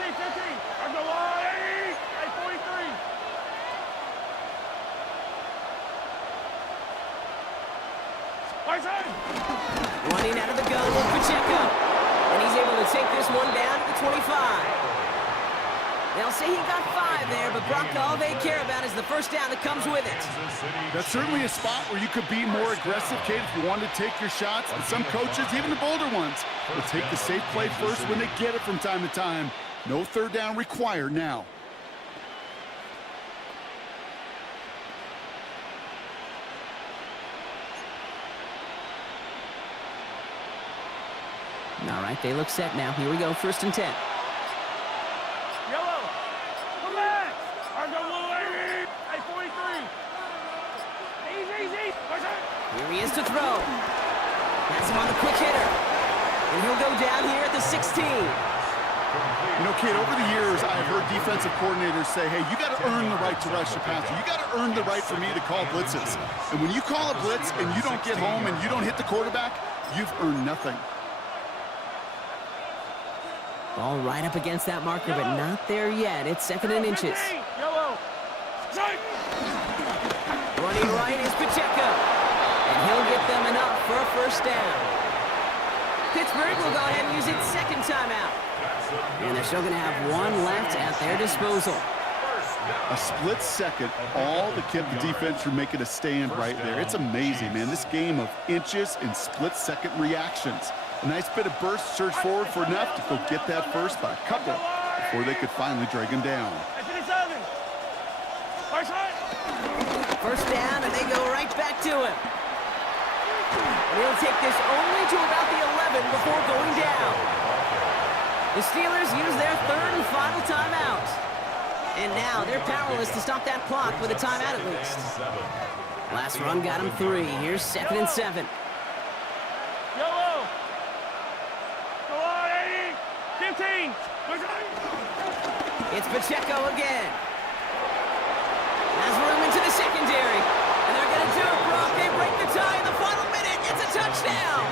15. I'm the line. 43. Right side. Running out of the gun with Pacheco. And he's able to take this one down to the 25. They'll say he got 5 there, but Brock, all they care about is the first down that comes with it. That's certainly a spot where you could be more aggressive, Kate, if you want to take your shots. But some coaches, even the bolder ones, will take the safe play first when they get it from time to time. No third down required now. All right, they look set now. Here we go, 1st and 10. Yellow. Come back. I'm the line. 43. Easy. Right side. Here he is to throw. That's him on the quick hitter. And he'll go down here at the 16. You know, Kate, over the years, I've heard defensive coordinators say, hey, you got to earn the right to rush the passer. You got to earn the right for me to call blitzes. And when you call a blitz and you don't get home and you don't hit the quarterback, you've earned nothing. Ball right up against that marker, but not there yet. It's 2nd and inches. Yellow. Side. Running right is Pacheco. And he'll get them enough for a first down. Pittsburgh will go ahead and use its 2nd timeout. And they're still going to have one left at their disposal. A split second, all that kept the defense from making a stand right there. It's amazing, man. This game of inches and split-second reactions. A nice bit of burst, surge forward for enough to go get that first by a couple before they could finally drag him down. 57. Right side. First down, and they go right back to him. They'll take this only to about the 11 before going down. The Steelers use their 3rd and final timeout. And now they're powerless to stop that clock with a timeout at least. Last run got him 3. Here's 2nd and 7. Yellow. The line. 15. Right side. It's Pacheco again. Has room into the secondary. And they're going to do it, Brock. They break the tie in the final minute. It's a touchdown.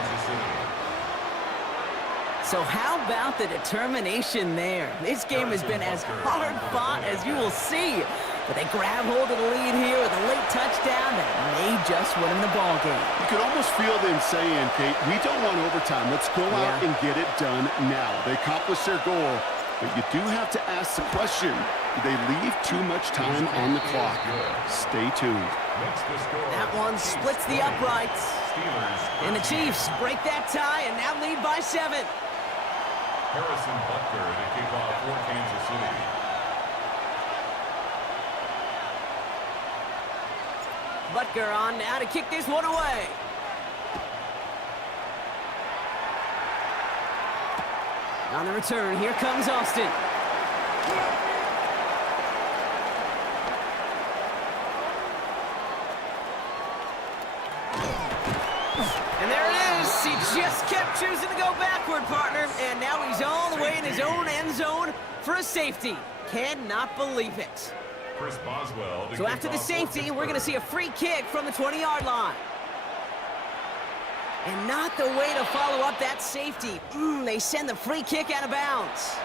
So how about the determination there? This game has been as hard fought as you will see. But they grab hold of the lead here with a late touchdown that may just win them the ball game. You could almost feel them saying, Kate, we don't want overtime. Let's go out and get it done now. They accomplished their goal, but you do have to ask the question, did they leave too much time on the clock? Stay tuned. That one splits the uprights. And the Chiefs break that tie and now lead by 7. Harrison Butker to kick off for Kansas City. Butker on now to kick this one away. On the return, here comes Austin. And there it is. He just kept choosing to go backward, partner. And now he's all the way in his own end zone for a safety. Cannot believe it. Chris Boswell. So after the safety, we're going to see a free kick from the 20-yard line. And not the way to follow up that safety. They send the free kick out of bounds.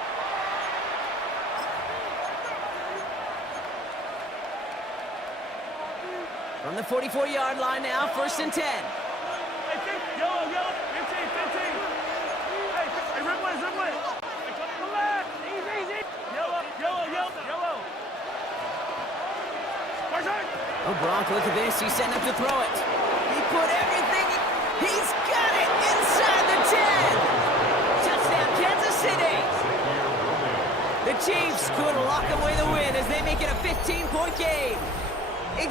From the 44-yard line now, 1st and 10. Yellow, 15. Hey, Ripley. Come back. Easy. Yellow. Oh, Gronk, look at this. He's setting up to throw it. He put everything. He's got it inside the 10. Touchdown, Kansas City. The Chiefs could lock away the win as they make it a 15-point game.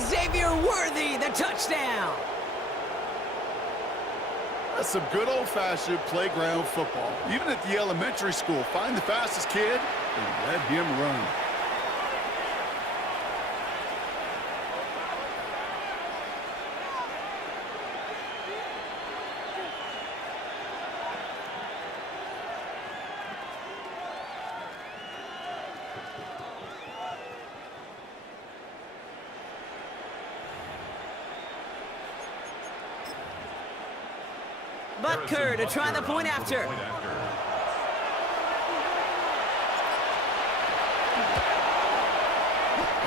Xavier Worthy, the touchdown. That's some good old-fashioned playground football. Even at the elementary school, find the fastest kid and let him run. Butker to try the point after.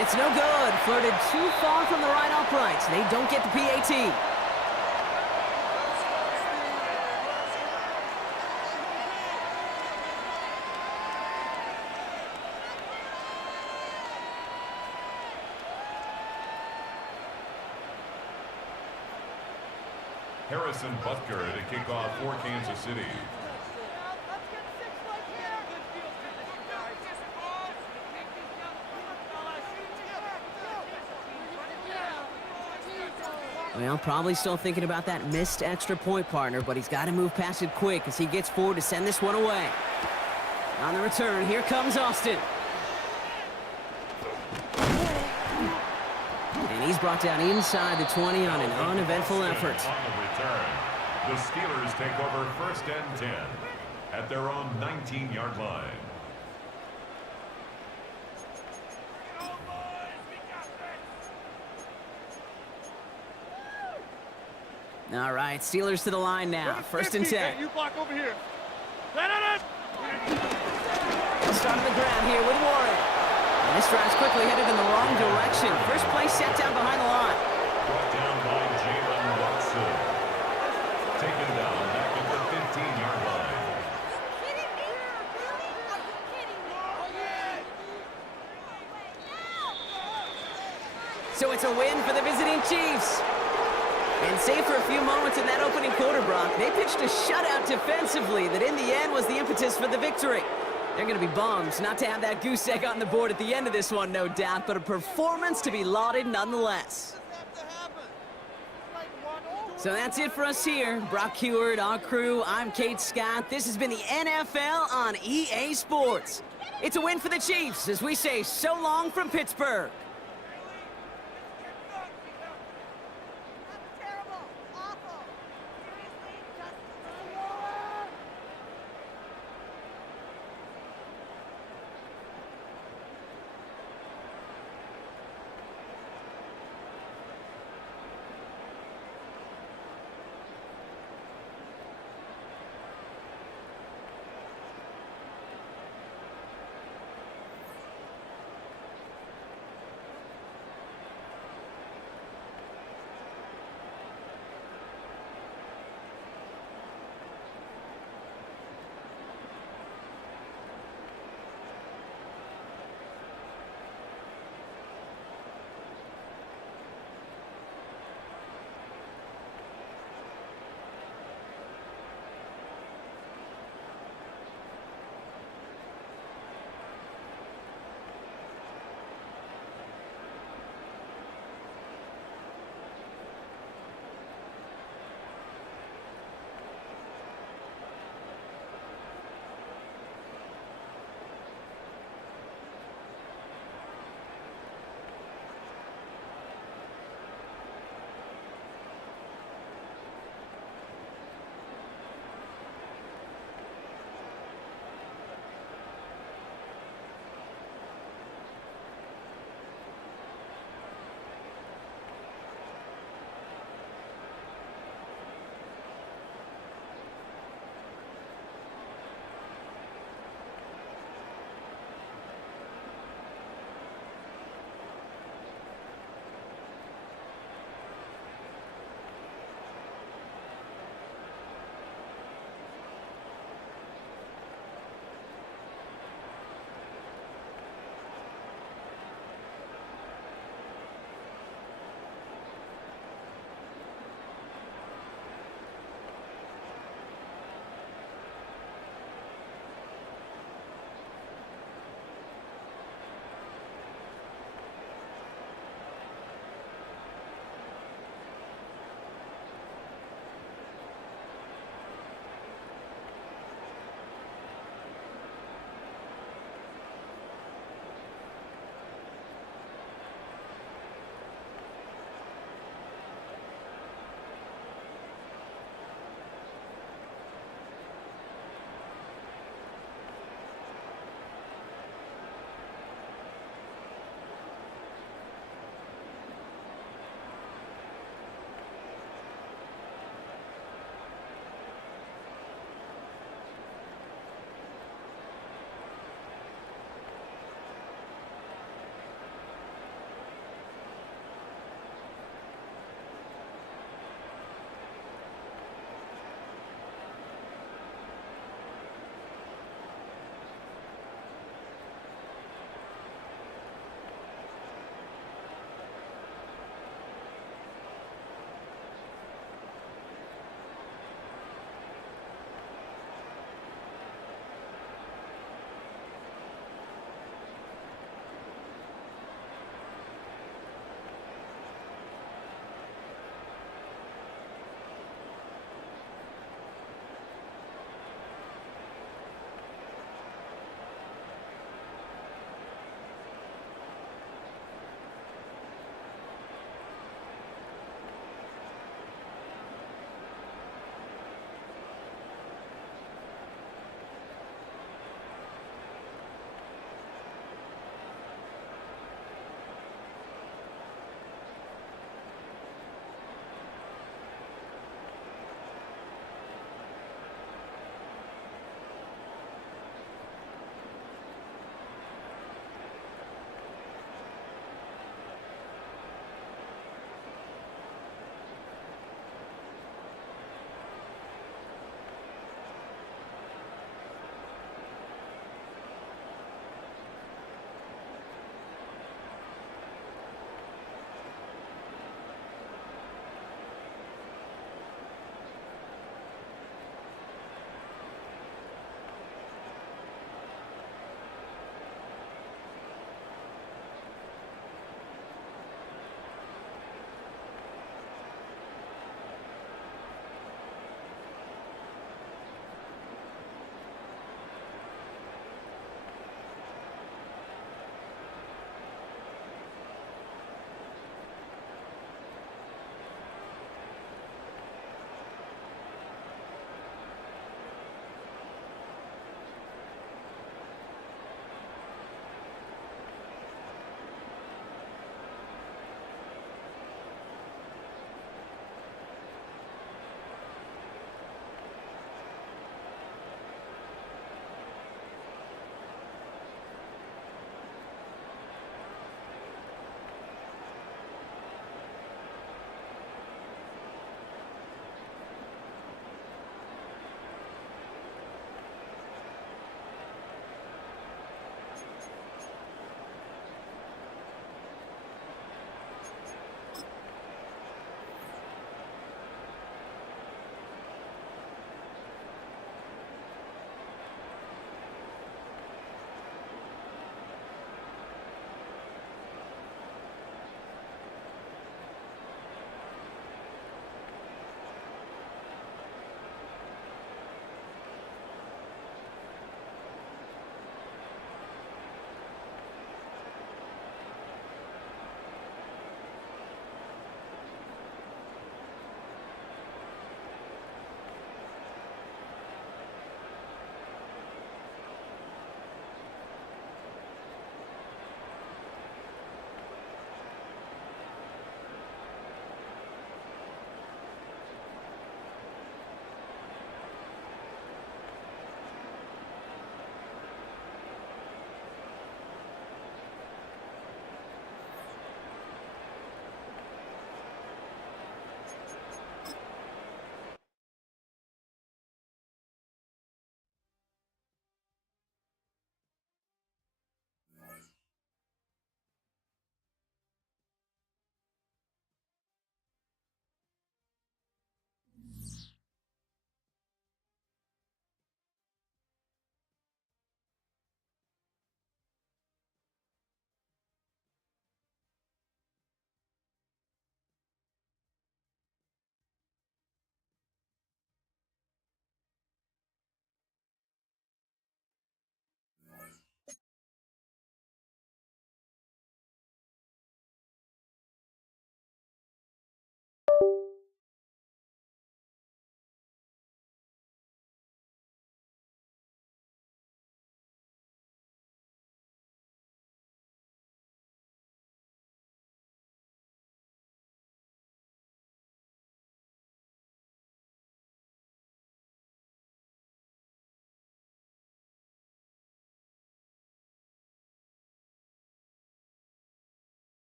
It's no good. Flirted too far from the right upright. They don't get the PAT. Harrison Butker to kick off for Kansas City. Well, probably still thinking about that missed extra point, partner, but he's got to move past it quick as he gets forward to send this one away. On the return, here comes Austin. And he's brought down inside the 20 on an uneventful effort. On the return, the Steelers take over 1st and 10 at their own 19-yard line. All right, Steelers to the line now. 1st and 10. You block over here. Start on the ground here with Warren. And this drive's quickly headed in the wrong direction. First play set down behind the line. Brought down by Jalen Watson. Taken down back at the 15-yard line. So it's a win for the visiting Chiefs. And save for a few moments in that opening quarter, Brock, they pitched a shutout defensively that in the end was the impetus for the victory. They're going to be bummed not to have that goose egg on the board at the end of this one, no doubt, but a performance to be lauded nonetheless. So that's it for us here. Brock Heward, our crew, I'm Kate Scott. This has been the NFL on EA Sports. It's a win for the Chiefs as we say so long from Pittsburgh.